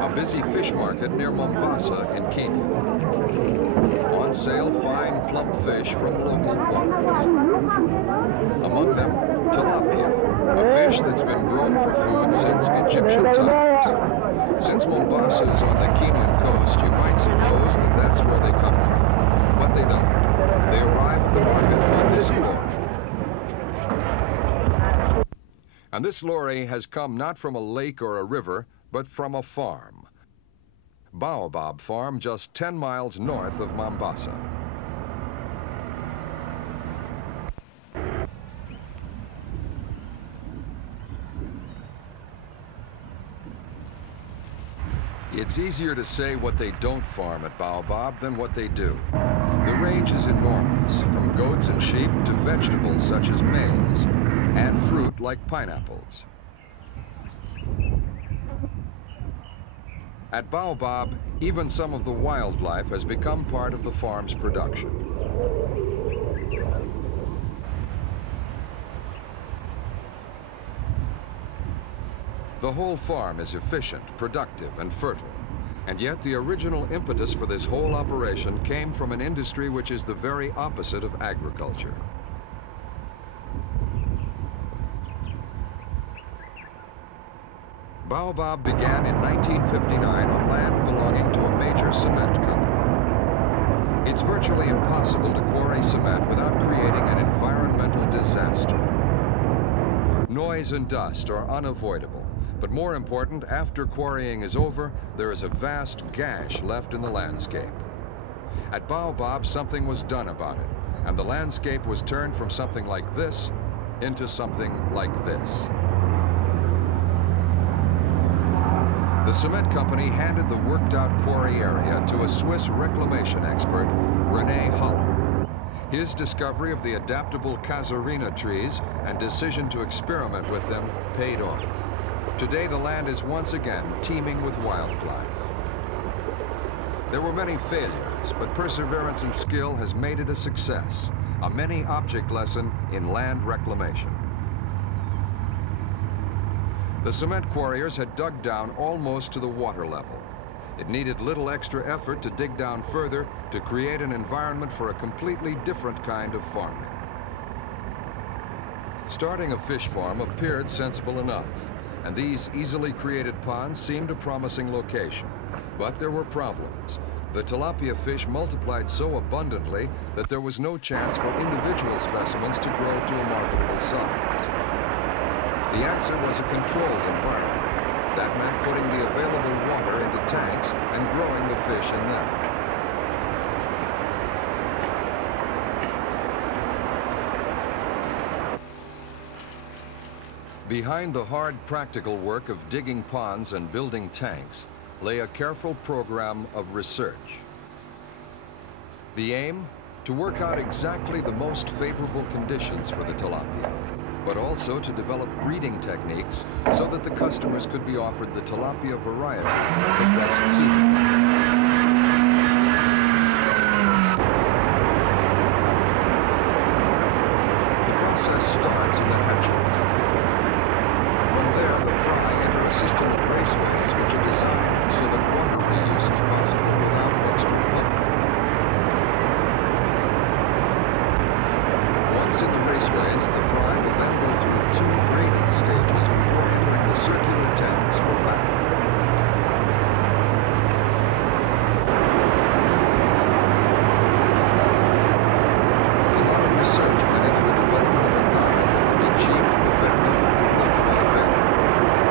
A busy fish market near Mombasa in Kenya. On sale, fine, plump fish from local waters. Among them, tilapia, a fish that's been grown for food since Egyptian times. Since Mombasa is on the Kenyan coast, you might suppose that that's where they come from. But they don't. They arrive at the market on this lorry. And this lorry has come not from a lake or a river, but from a farm. Baobab Farm, just 10 miles north of Mombasa. It's easier to say what they don't farm at Baobab than what they do. The range is enormous, from goats and sheep to vegetables such as maize, and fruit like pineapples. At Baobab, even some of the wildlife has become part of the farm's production. The whole farm is efficient, productive, and fertile. And yet the original impetus for this whole operation came from an industry which is the very opposite of agriculture. Baobab began in 1959 on land belonging to a major cement company. It's virtually impossible to quarry cement without creating an environmental disaster. Noise and dust are unavoidable, but more important, after quarrying is over, there is a vast gash left in the landscape. At Baobab, something was done about it, and the landscape was turned from something like this into something like this. The cement company handed the worked-out quarry area to a Swiss reclamation expert, René Haller. His discovery of the adaptable casuarina trees and decision to experiment with them paid off. Today, the land is once again teeming with wildlife. There were many failures, but perseverance and skill has made it a success, a many-object lesson in land reclamation. The cement quarriers had dug down almost to the water level. It needed little extra effort to dig down further to create an environment for a completely different kind of farming. Starting a fish farm appeared sensible enough, and these easily created ponds seemed a promising location. But there were problems. The tilapia fish multiplied so abundantly that there was no chance for individual specimens to grow to a marketable size. The answer was a controlled environment. That meant putting the available water into tanks and growing the fish in them. Behind the hard practical work of digging ponds and building tanks lay a careful program of research. The aim? To work out exactly the most favorable conditions for the tilapia, but also to develop breeding techniques so that the customers could be offered the tilapia variety that best suited them. The process starts in the hatchery. From there, the fry enter a system of raceways which are designed so that water reuse is possible without extra pumping. Once in the raceways, the fry will then go through 2 grading stages before entering the circular tanks for fattening. A lot of research went into the development of a diet that would be cheap, effective, and locally available.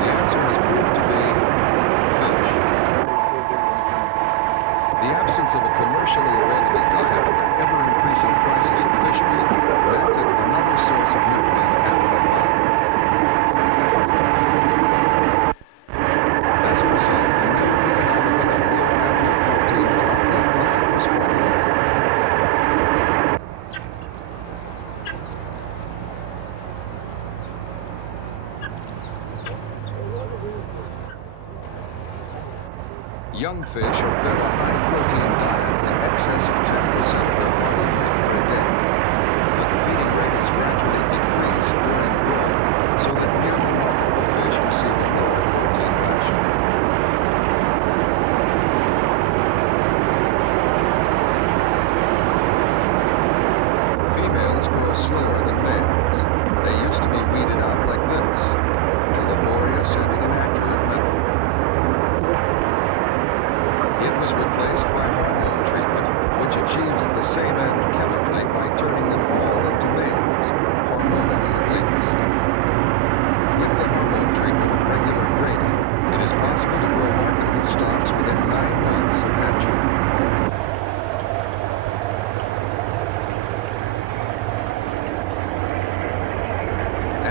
The answer has proved to be fish. The absence of a commercially available diet and ever-increasing prices of fish meat meant that another source of nutrient had to be found. As a result, a new economical and low-calorie protein tilapia market was formulated. Young fish are fed a high-protein diet in excess of 10% of their body weight per day. But the feeding rate is gradually decreased during growth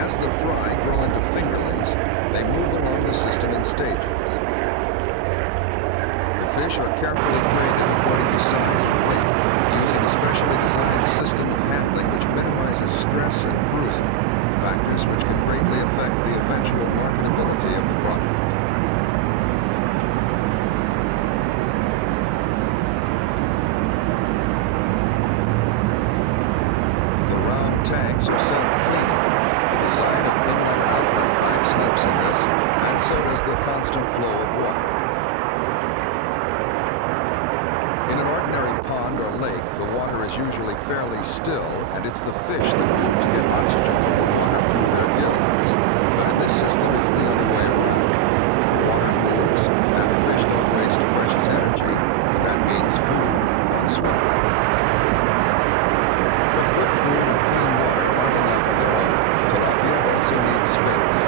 As the fry grow into fingerlings, they move along the system in stages. The fish are carefully graded according to size and weight, using a specially designed system of handling which minimizes stress and bruising, factors which can greatly affect the eventual marketability of the product. The round tanks are self-cleaning. The design of inlet and outlet pipes helps in this, and so does the constant flow of water. In an ordinary pond or lake, the water is usually fairly still, and it's the fish that move to get oxygen from the water through their gills. But in this system, it's the other way around. The water moves, and the fish don't waste precious energy, but that means food on swim. But good food and clean water aren't enough on their own. Tilapia also needs space.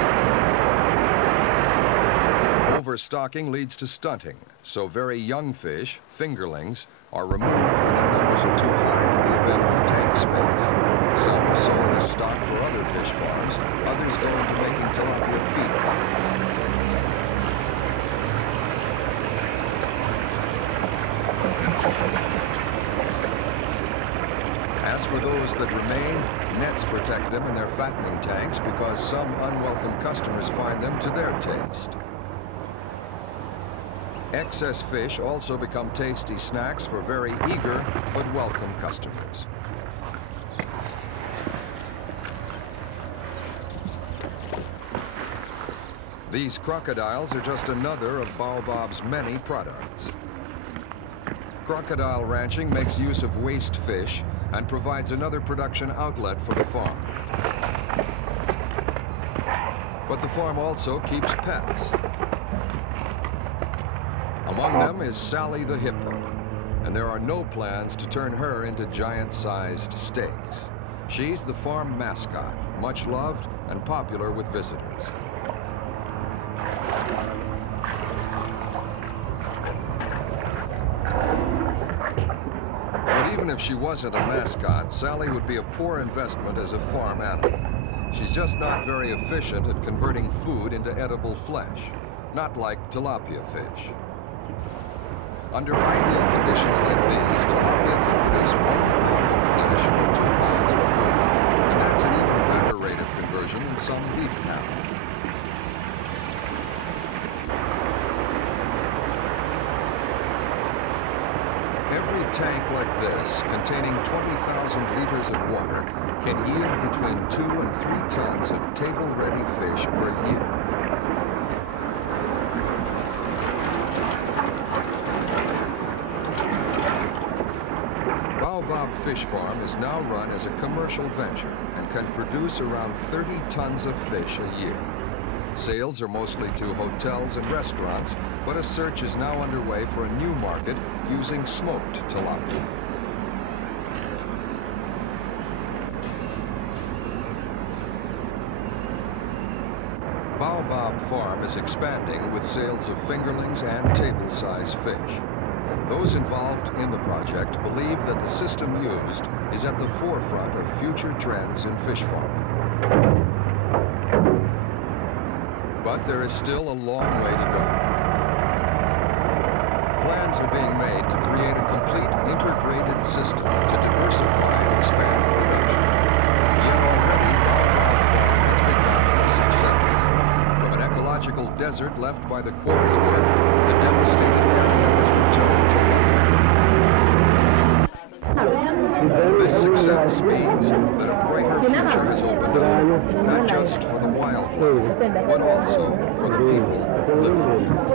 Overstocking leads to stunting, so very young fish, fingerlings, are removed when their numbers are too high for the available tank space. Some are sold as stock for other fish farms, others go into making tilapia feed pockets. As for those that remain, nets protect them in their fattening tanks because some unwelcome customers find them to their taste. Excess fish also become tasty snacks for very eager but welcome customers. These crocodiles are just another of Baobab's many products. Crocodile ranching makes use of waste fish and provides another production outlet for the farm. But the farm also keeps pets. Among them is Sally the hippo, and there are no plans to turn her into giant-sized steaks. She's the farm mascot, much loved and popular with visitors. But even if she wasn't a mascot, Sally would be a poor investment as a farm animal. She's just not very efficient at converting food into edible flesh, not like tilapia fish. Under ideal conditions like these, tilapia can produce 1 pound of flesh or 2 pounds of food, and that's an even better rate of conversion than some beef cattle. Every tank like this, containing 20,000 liters of water, can yield between 2 and 3 tons of table-ready fish per year. Baobab Fish Farm is now run as a commercial venture and can produce around 30 tons of fish a year. Sales are mostly to hotels and restaurants, but a search is now underway for a new market using smoked tilapia. Baobab Farm is expanding with sales of fingerlings and table-size fish. Those involved in the project believe that the system used is at the forefront of future trends in fish farming. But there is still a long way to go. Plans are being made to create a complete integrated system to diversify and expand production. Yet already Baobab Farm has become a success. From an ecological desert left by the quarry work, the devastated area has returned to life. This success means that a brighter future has opened up, not just for the wildlife, but also for the people living here.